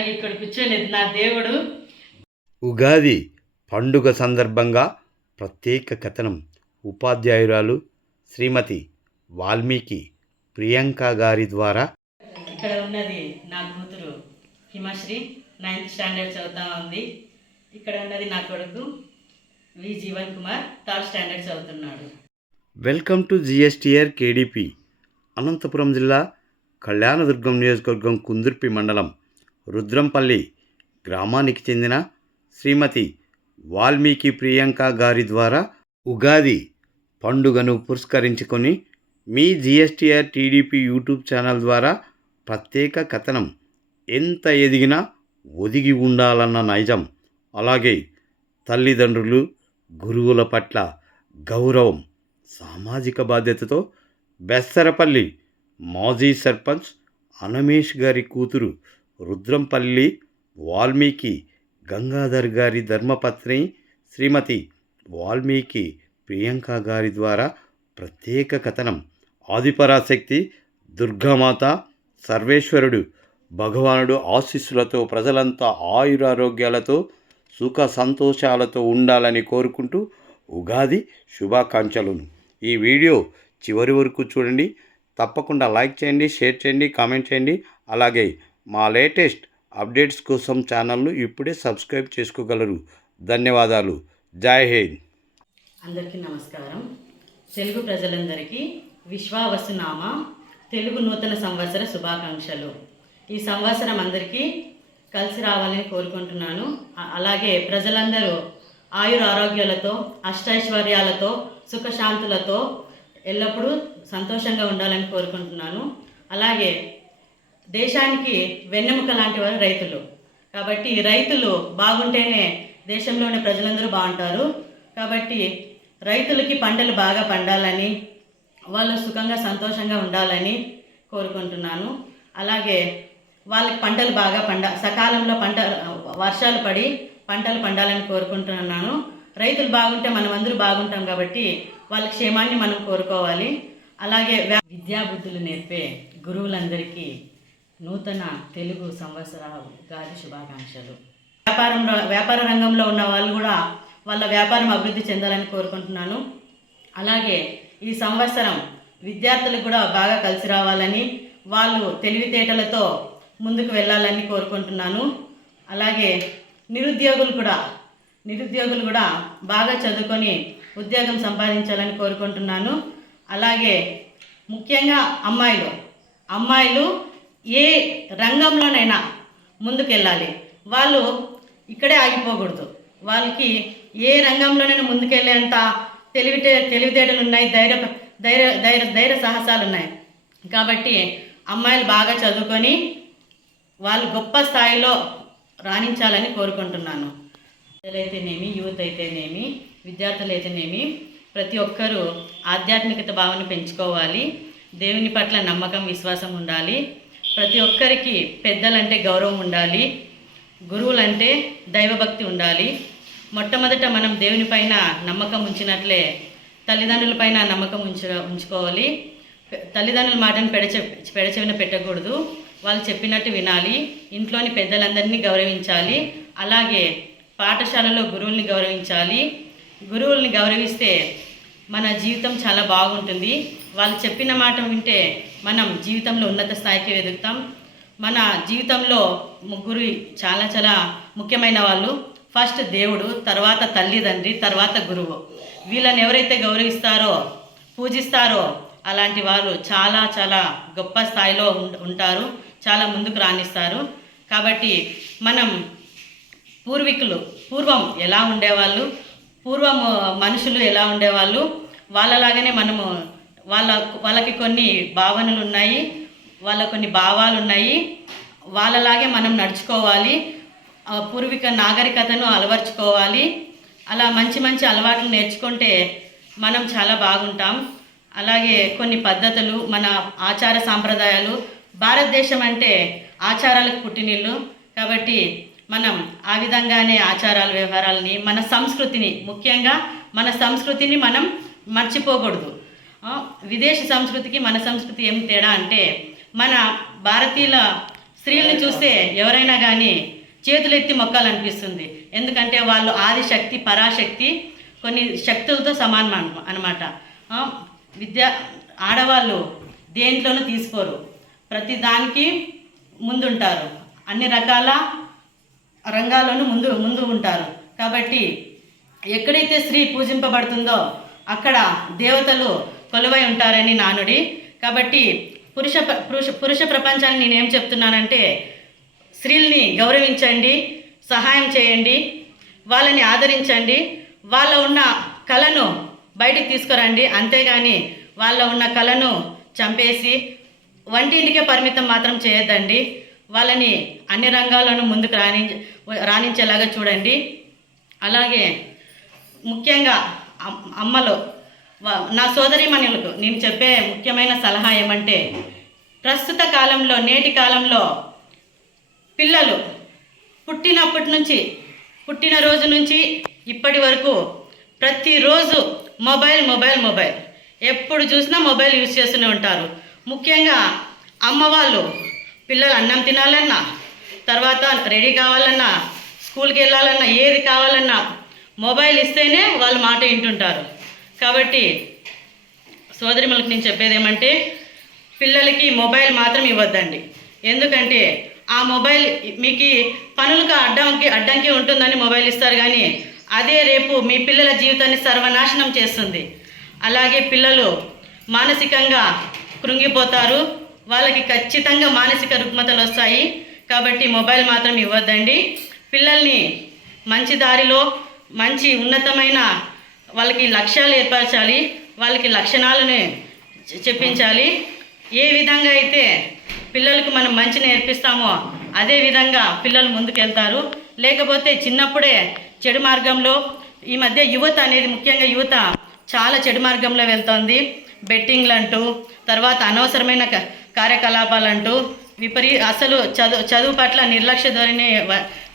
అలాగే ఇక్కడ కూర్చోలేదు నా దేవుడు. ఉగాది పండుగ సందర్భంగా ప్రత్యేక కథనం. ఉపాధ్యాయురాలు శ్రీమతి వాల్మీకి ప్రియాంక గారి ద్వారా. ఇక్కడ ఉన్నది నా కూతురు హిమశ్రీ నైన్త్ స్టాండర్డ్ చదువుతా ఉంది. ఇక్కడ ఉన్నది నా కొడుకు V Jeevan Kumar third standard చదువుతున్నాడు. Welcome to GSTR KDP Anantapuram జిల్లా కళ్యాణదుర్గం నియోజకవర్గం కుందుర్పి మండలం. రుద్రంపల్లి గ్రామానికి చెందిన శ్రీమతి వాల్మీకి ప్రియాంక గారి ద్వారా ఉగాది పండుగను పురస్కరించుకొని మీ జిఎస్టీఆర్ టీడీపీ యూట్యూబ్ ఛానల్ ద్వారా ప్రత్యేక కథనం ఎంత ఎదిగినా ఒదిగి ఉండాలన్న నైజం. అలాగే తల్లిదండ్రులు గురువుల పట్ల గౌరవం సామాజిక బాధ్యతతో బెస్సరపల్లి మాజీ సర్పంచ్ అనమేష్ గారి కూతురు రుద్రంపల్లి వాల్మీకి గంగాధర్ గారి ధర్మపత్ని శ్రీమతి వాల్మీకి ప్రియాంక గారి ద్వారా ప్రత్యేక కథనం. ఆదిపరాశక్తి దుర్గామాత సర్వేశ్వరుడు భగవానుడు ఆశీస్సులతో ప్రజలంతా ఆయురారోగ్యాలతో సుఖ సంతోషాలతో ఉండాలని కోరుకుంటూ ఉగాది శుభాకాంక్షలను. ఈ వీడియో చివరి వరకు చూడండి. తప్పకుండా లైక్ చేయండి షేర్ చేయండి కామెంట్ చేయండి. అలాగే మా లేటెస్ట్ అప్డేట్స్ కోసం ఛానల్ను ఇప్పుడే సబ్స్క్రైబ్ చేసుకోగలరు. ధన్యవాదాలు. జై హింద్. అందరికీ నమస్కారం. తెలుగు ప్రజలందరికీ విశ్వావసునామ తెలుగు నూతన సంవత్సర శుభాకాంక్షలు. ఈ సంవత్సరం అందరికీ కలిసి రావాలని కోరుకుంటున్నాను. అలాగే ప్రజలందరూ ఆయుర ఆరోగ్యాలతో అష్టైశ్వర్యాలతో సుఖశాంతులతో ఎల్లప్పుడూ సంతోషంగా ఉండాలని కోరుకుంటున్నాను. అలాగే దేశానికి వెన్నెముక లాంటి వారు రైతులు. కాబట్టి రైతులు బాగుంటేనే దేశంలోని ప్రజలందరూ బాగుంటారు. కాబట్టి రైతులకి పంటలు బాగా పండాలని వాళ్ళు సుఖంగా సంతోషంగా ఉండాలని కోరుకుంటున్నాను. అలాగే వాళ్ళకి పంటలు బాగా పండ సకాలంలో పంట వర్షాలు పడి పంటలు పండాలని కోరుకుంటున్నాను. రైతులు బాగుంటే మనం అందరూ బాగుంటాం కాబట్టి వాళ్ళ క్షేమాన్ని మనం కోరుకోవాలి. అలాగే విద్యాబుద్ధులు నేర్పే గురువులందరికీ నూతన తెలుగు సంవత్సర గారి శుభాకాంక్షలు. వ్యాపారంలో వ్యాపార రంగంలో ఉన్న వాళ్ళు కూడా వాళ్ళ వ్యాపారం అభివృద్ధి చెందాలని కోరుకుంటున్నాను. అలాగే ఈ సంవత్సరం విద్యార్థులకు కూడా బాగా కలిసి రావాలని వాళ్ళు తెలివితేటలతో ముందుకు వెళ్ళాలని కోరుకుంటున్నాను. అలాగే నిరుద్యోగులు కూడా నిరుద్యోగులు కూడా బాగా చదువుకొని ఉద్యోగం సంపాదించాలని కోరుకుంటున్నాను. అలాగే ముఖ్యంగా అమ్మాయిలు అమ్మాయిలు ఏ రంగంలోనైనా ముందుకెళ్ళాలి. వాళ్ళు ఇక్కడే ఆగిపోకూడదు. వాళ్ళకి ఏ రంగంలోనైనా ముందుకెళ్ళేంత తెలివితే తెలివితేటలు ఉన్నాయి ధైర్య ధైర్య ధైర్య ధైర్య సాహసాలు ఉన్నాయి కాబట్టి అమ్మాయిలు బాగా చదువుకొని వాళ్ళు గొప్ప స్థాయిలో రాణించాలని కోరుకుంటున్నాను. అయితేనేమి యూత్ అయితేనేమి విద్యార్థులు అయితేనేమి ప్రతి ఒక్కరూ ఆధ్యాత్మికత భావన పెంచుకోవాలి. దేవుని పట్ల నమ్మకం విశ్వాసం ఉండాలి. ప్రతి ఒక్కరికి పెద్దలంటే గౌరవం ఉండాలి గురువులంటే దైవభక్తి ఉండాలి. మొట్టమొదట మనం దేవుని పైన నమ్మకం ఉంచినట్లే తల్లిదండ్రుల పైన నమ్మకం ఉంచ ఉంచుకోవాలి. తల్లిదండ్రుల మాటను పెడచె పెడచెవిన పెట్టకూడదు. వాళ్ళు చెప్పినట్టు వినాలి. ఇంట్లోని పెద్దలందరినీ గౌరవించాలి. అలాగే పాఠశాలలో గురువుల్ని గౌరవించాలి. గురువుల్ని గౌరవిస్తే మన జీవితం చాలా బాగుంటుంది. వాళ్ళు చెప్పిన మాట వింటే మనం జీవితంలో ఉన్నత స్థాయికి ఎదుగుతాం. మన జీవితంలో ముగ్గురు చాలా చాలా ముఖ్యమైన వాళ్ళు. ఫస్ట్ దేవుడు తర్వాత తల్లిదండ్రి తర్వాత గురువు. వీళ్ళని ఎవరైతే గౌరవిస్తారో పూజిస్తారో అలాంటి వారు చాలా చాలా గొప్ప స్థాయిలో ఉం- ఉంటారు. చాలా ముందుకు రాణిస్తారు. కాబట్టి మనం పూర్వీకులు పూర్వం ఎలా ఉండేవాళ్ళు? పూర్వం మనుషులు ఎలా ఉండేవాళ్ళు? వాళ్ళలాగానే మనము వాళ్ళ వాళ్ళకి కొన్ని భావనలు ఉన్నాయి వాళ్ళ కొన్ని భావాలు ఉన్నాయి వాళ్ళలాగే మనం నడుచుకోవాలి. పూర్విక పూర్వీక నాగరికతను అలవర్చుకోవాలి. అలా మంచి మంచి అలవాట్లు నేర్చుకుంటే మనం చాలా బాగుంటాం. అలాగే కొన్ని పద్ధతులు మన ఆచార సాంప్రదాయాలు. భారతదేశం అంటే ఆచారాలకు పుట్టినిల్లు. కాబట్టి మనం ఆ విధంగానే ఆచారాలు వ్యవహారాలని మన సంస్కృతిని ముఖ్యంగా మన సంస్కృతిని మనం మర్చిపోకూడదు. విదేశీ సంస్కృతికి మన సంస్కృతి ఏం తేడా అంటే మన భారతీయుల స్త్రీలను చూస్తే ఎవరైనా కానీ చేతులెత్తి మొక్కాలనిపిస్తుంది. ఎందుకంటే వాళ్ళు ఆదిశక్తి పరాశక్తి కొన్ని శక్తులతో సమానం అనమాట అన్నమాట. విద్య ఆడవాళ్ళు దేంట్లోనూ తీసుకోరు. ప్రతి దానికి ముందుంటారు. అన్ని రకాల రంగాల్లోనూ ముందు ముందు ఉంటారు. కాబట్టి ఎక్కడైతే స్త్రీ పూజింపబడుతుందో అక్కడ దేవతలు కొలువై ఉంటారని నానుడి. కాబట్టి పురుష పురుష పురుష ప్రపంచాన్ని నేనేం చెప్తున్నానంటే స్త్రీల్ని గౌరవించండి సహాయం చేయండి వాళ్ళని ఆదరించండి వాళ్ళ ఉన్న కళను బయటికి తీసుకురండి. అంతేగాని వాళ్ళ ఉన్న కళను చంపేసి వంటింటికే పరిమితం మాత్రం చేయొద్దండి. వాళ్ళని అన్ని రంగాల్లోనూ ముందుకు రాణి రాణించేలాగా చూడండి. అలాగే ముఖ్యంగా అమ్- అమ్మలు నా సోదరిమణులకు నేను చెప్పే ముఖ్యమైన సలహా ఏమంటే ప్రస్తుత కాలంలో నేటి కాలంలో పిల్లలు పుట్టినప్పటి నుంచి పుట్టిన రోజు నుంచి ఇప్పటి వరకు ప్రతిరోజు మొబైల్ మొబైల్ మొబైల్. ఎప్పుడు చూసినా మొబైల్ యూజ్ చేస్తూనే ఉంటారు. ముఖ్యంగా అమ్మ వాళ్ళు పిల్లలు అన్నం తినాలన్నా తర్వాత రెడీ కావాలన్నా స్కూల్కి వెళ్ళాలన్నా ఏది కావాలన్నా మొబైల్ ఇస్తేనే వాళ్ళు మాట వింటుంటారు. కాబట్టి సోదరిమలకు నేను చెప్పేది ఏమంటే పిల్లలకి మొబైల్ మాత్రం ఇవ్వద్దండి. ఎందుకంటే ఆ మొబైల్ మీకు పనులకు అడ్డంకి అడ్డంకి ఉంటుందని మొబైల్ ఇస్తారు కానీ అదే రేపు మీ పిల్లల జీవితాన్ని సర్వనాశనం చేస్తుంది. అలాగే పిల్లలు మానసికంగా కృంగిపోతారు వాళ్ళకి ఖచ్చితంగా మానసిక రుగ్మతలు వస్తాయి. కాబట్టి మొబైల్ మాత్రం ఇవ్వద్దండి. పిల్లల్ని మంచి దారిలో మంచి ఉన్నతమైన వాళ్ళకి లక్ష్యాలు ఏర్పరచాలి. వాళ్ళకి లక్షణాలను చెప్పించాలి. ఏ విధంగా అయితే పిల్లలకు మనం మంచి నేర్పిస్తామో అదే విధంగా పిల్లలు ముందుకెళ్తారు. లేకపోతే చిన్నప్పుడే చెడు మార్గంలో ఈ మధ్య యువత అనేది ముఖ్యంగా యువత చాలా చెడు మార్గంలో వెళ్తోంది. బెట్టింగ్లు అంటూ తర్వాత అనవసరమైన క- కార్యకలాపాలంటూ విపరీ అసలు చదువు చదువు పట్ల నిర్లక్ష్య ధోరణి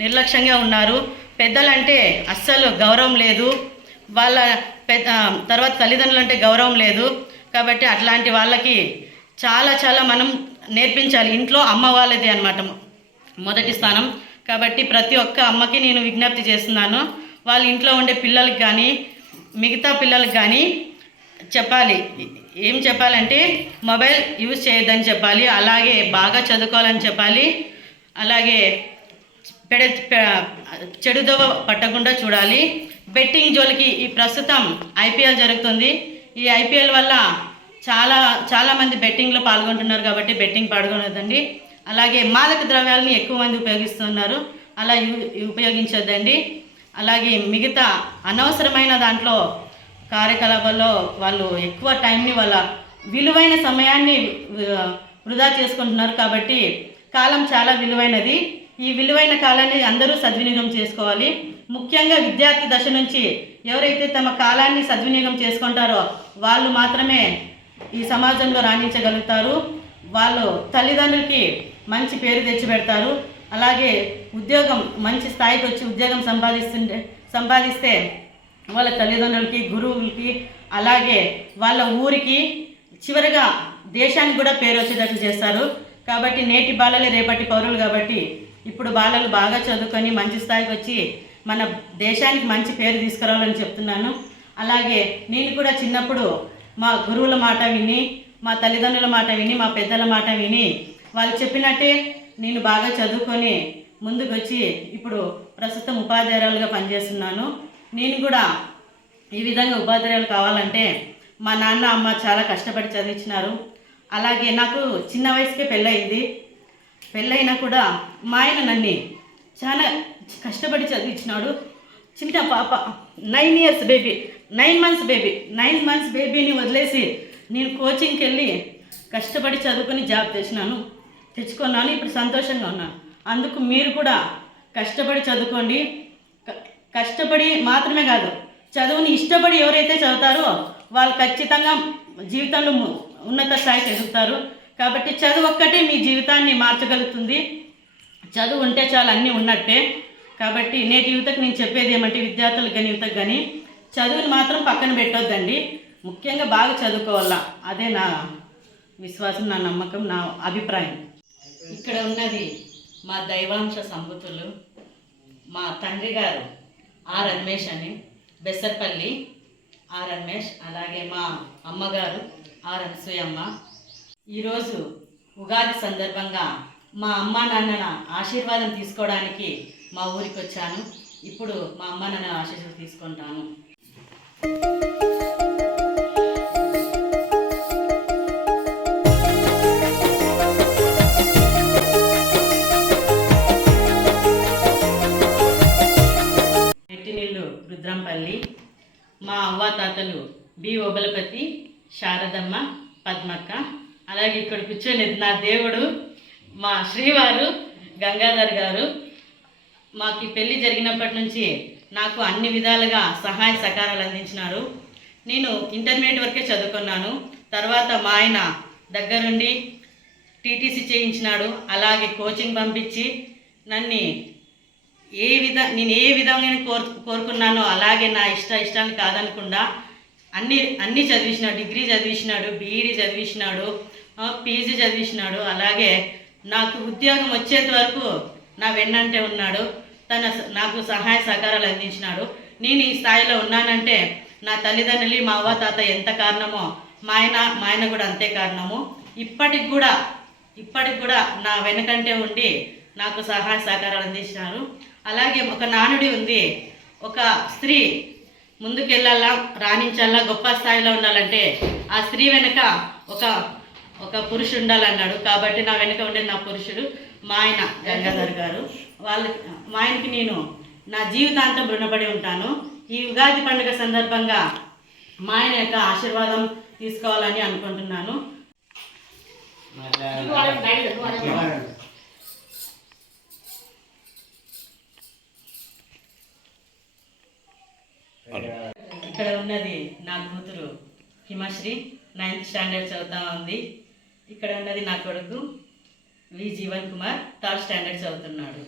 నిర్లక్ష్యంగా ఉన్నారు. పెద్దలంటే అస్సలు గౌరవం లేదు. వాళ్ళ పెద్ద తర్వాత తల్లిదండ్రులు అంటే గౌరవం లేదు. కాబట్టి అట్లాంటి వాళ్ళకి చాలా చాలా మనం నేర్పించాలి. ఇంట్లో అమ్మ వాళ్ళది అనమాట మొదటి స్థానం. కాబట్టి ప్రతి ఒక్క అమ్మకి నేను విజ్ఞప్తి చేస్తున్నాను. వాళ్ళ ఇంట్లో ఉండే పిల్లలకి కానీ మిగతా పిల్లలకి కానీ చెప్పాలి. ఏం చెప్పాలంటే మొబైల్ యూజ్ చేయొద్దని చెప్పాలి. అలాగే బాగా చదువుకోవాలని చెప్పాలి. అలాగే పెడ చెడుదవ పట్టకుండా చూడాలి. బెట్టింగ్ జోలికి ఈ ప్రస్తుతం ఐపీఎల్ జరుగుతుంది. ఈ ఐపీఎల్ వల్ల చాలా చాలామంది బెట్టింగ్లో పాల్గొంటున్నారు కాబట్టి బెట్టింగ్ పాల్గొనొద్దండి అలాగే మాదక ద్రవ్యాలని ఎక్కువ మంది ఉపయోగిస్తున్నారు. అలా యూ ఉపయోగించొద్దండి. అలాగే మిగతా అనవసరమైన దాంట్లో కార్యకలాపాల్లో వాళ్ళు ఎక్కువ టైంని వాళ్ళ విలువైన సమయాన్ని వృధా చేసుకుంటున్నారు కాబట్టి కాలం చాలా విలువైనది. ఈ విలువైన కాలాన్ని అందరూ సద్వినియోగం చేసుకోవాలి. ముఖ్యంగా విద్యార్థి దశ నుంచి ఎవరైతే తమ కాలాన్ని సద్వినియోగం చేసుకుంటారో వాళ్ళు మాత్రమే ఈ సమాజంలో రాణించగలుగుతారు. వాళ్ళు తల్లిదండ్రులకి మంచి పేరు తెచ్చిపెడతారు. అలాగే ఉద్యోగం మంచి స్థాయికి వచ్చి ఉద్యోగం సంపాదిస్తుంటే సంపాదిస్తే వాళ్ళ తల్లిదండ్రులకి గురువులకి అలాగే వాళ్ళ ఊరికి చివరిగా దేశానికి కూడా పేరు వచ్చేటట్లు చేస్తారు. కాబట్టి నేటి బాలలే రేపటి పౌరులు కాబట్టి ఇప్పుడు బాలలు బాగా చదువుకొని మంచి స్థాయికి వచ్చి మన దేశానికి మంచి పేరు తీసుకురావాలని చెప్తున్నాను. అలాగే నేను కూడా చిన్నప్పుడు మా గురువుల మాట విని మా తల్లిదండ్రుల మాట విని మా పెద్దల మాట విని వాళ్ళు చెప్పినట్టే నేను బాగా చదువుకొని ముందుకు వచ్చి ఇప్పుడు ప్రస్తుతం ఉపాధ్యాయురాలుగా పనిచేస్తున్నాను. నేను కూడా ఈ విధంగా ఉపాధ్యాయులు కావాలంటే మా నాన్న అమ్మ చాలా కష్టపడి చదివించినారు. అలాగే నాకు చిన్న వయసుకే పెళ్ళయింది. పెళ్ళైనా కూడా మా ఆయన నన్ను చాలా కష్టపడి చదివించినాడు. చిన్న పాప nine years baby nine months baby nine months బేబీని వదిలేసి నేను కోచింగ్కి వెళ్ళి కష్టపడి చదువుకుని జాబ్ తెచ్చినాను. తెచ్చుకున్నాను ఇప్పుడు సంతోషంగా ఉన్నాను. అందుకు మీరు కూడా కష్టపడి చదువుకోండి. కష్టపడి మాత్రమే కాదు చదువుని ఇష్టపడి ఎవరైతే చదువుతారో వాళ్ళు ఖచ్చితంగా జీవితంలో ము- ఉన్నత స్థాయికి ఎదుగుతారు కాబట్టి చదువు ఒక్కటే మీ జీవితాన్ని మార్చగలుగుతుంది. చదువు ఉంటే చాలా అన్నీ ఉన్నట్టే. కాబట్టి నేటి యువతకు నేను చెప్పేది ఏమంటే విద్యార్థులకు కానీ యువతకు కానీ చదువుని మాత్రం పక్కన పెట్టొద్దండి. ముఖ్యంగా బాగా చదువుకోవాలా. అదే నా విశ్వాసం నా నమ్మకం నా అభిప్రాయం. ఇక్కడ ఉన్నది మా దైవాంశ సంబుతులు మా తండ్రి గారు. ఆర్ రమేష్ అని బెస్సర్పల్లి ఆర్ రమేష్ అలాగే మా అమ్మగారు ఆర్ అనసూయమ్మ. ఈరోజు ఉగాది సందర్భంగా మా అమ్మ నాన్నల ఆశీర్వాదం తీసుకోవడానికి మా ఊరికి వచ్చాను ఇప్పుడు మా అమ్మ నాన్న ఆశీస్సులు తీసుకుంటాను. రుద్రంపల్లి మా అవ్వ తాతలు బి. ఓబలపతి శారదమ్మ పద్మక్క అలాగే ఇక్కడ కూర్చొని నా దేవుడు మా శ్రీవారు గంగాధర్ గారు. మాకు పెళ్ళి జరిగినప్పటి నుంచి నాకు అన్ని విధాలుగా సహాయ సహకారాలు అందించినారు. నేను ఇంటర్మీడియట్ వరకే చదువుకున్నాను. తర్వాత మా ఆయన దగ్గరుండి టీటీసీ చేయించినాడు. అలాగే కోచింగ్ పంపించి నన్ను ఏ విధ నేను ఏ విధంగా కోరు కోరుకున్నానో అలాగే నా ఇష్ట ఇష్టాన్ని కాదనకుండా అన్ని అన్నీ చదివించినాడు డిగ్రీ చదివించినాడు బీఈడీ చదివించినాడు పీజీ చదివించినాడు అలాగే నాకు ఉద్యోగం వచ్చేంత వరకు నా వెన్నంటే ఉన్నాడు తన స- నాకు సహాయ సహకారాలు అందించినాడు. నేను ఈ స్థాయిలో ఉన్నానంటే నా తల్లిదండ్రులు మా అవ్వ తాత ఎంత కారణమో మా ఆయన మా ఆయన కూడా అంతే కారణము. ఇప్పటికి కూడా ఇప్పటికి కూడా నా వెనకంటే ఉండి నాకు సహాయ సహకారాలు అందించినారు. అలాగే ఒక నానుడి ఉంది. ఒక స్త్రీ ముందుకెళ్ళాలా రాణించాలా గొప్ప స్థాయిలో ఉండాలంటే ఆ స్త్రీ వెనుక ఒక ఒక పురుషుడు ఉండాలన్నాడు. కాబట్టి నా వెనుక ఉండే నా పురుషుడు మా ఆయన గంగాధర్ గారు. వాళ్ళకి మా ఆయనకి నేను నా జీవితాంతం రుణపడి ఉంటాను. ఈ ఉగాది పండుగ సందర్భంగా మా ఆయన యొక్క ఆశీర్వాదం తీసుకోవాలని అనుకుంటున్నాను. ఇక్కడ ఉన్నది నా కూతురు హిమశ్రీ నైన్త్ స్టాండర్డ్ చదువుతా ఉంది. ఇక్కడ ఉన్నది నా కొడుకు V Jeevan Kumar third standard చదువుతున్నాడు.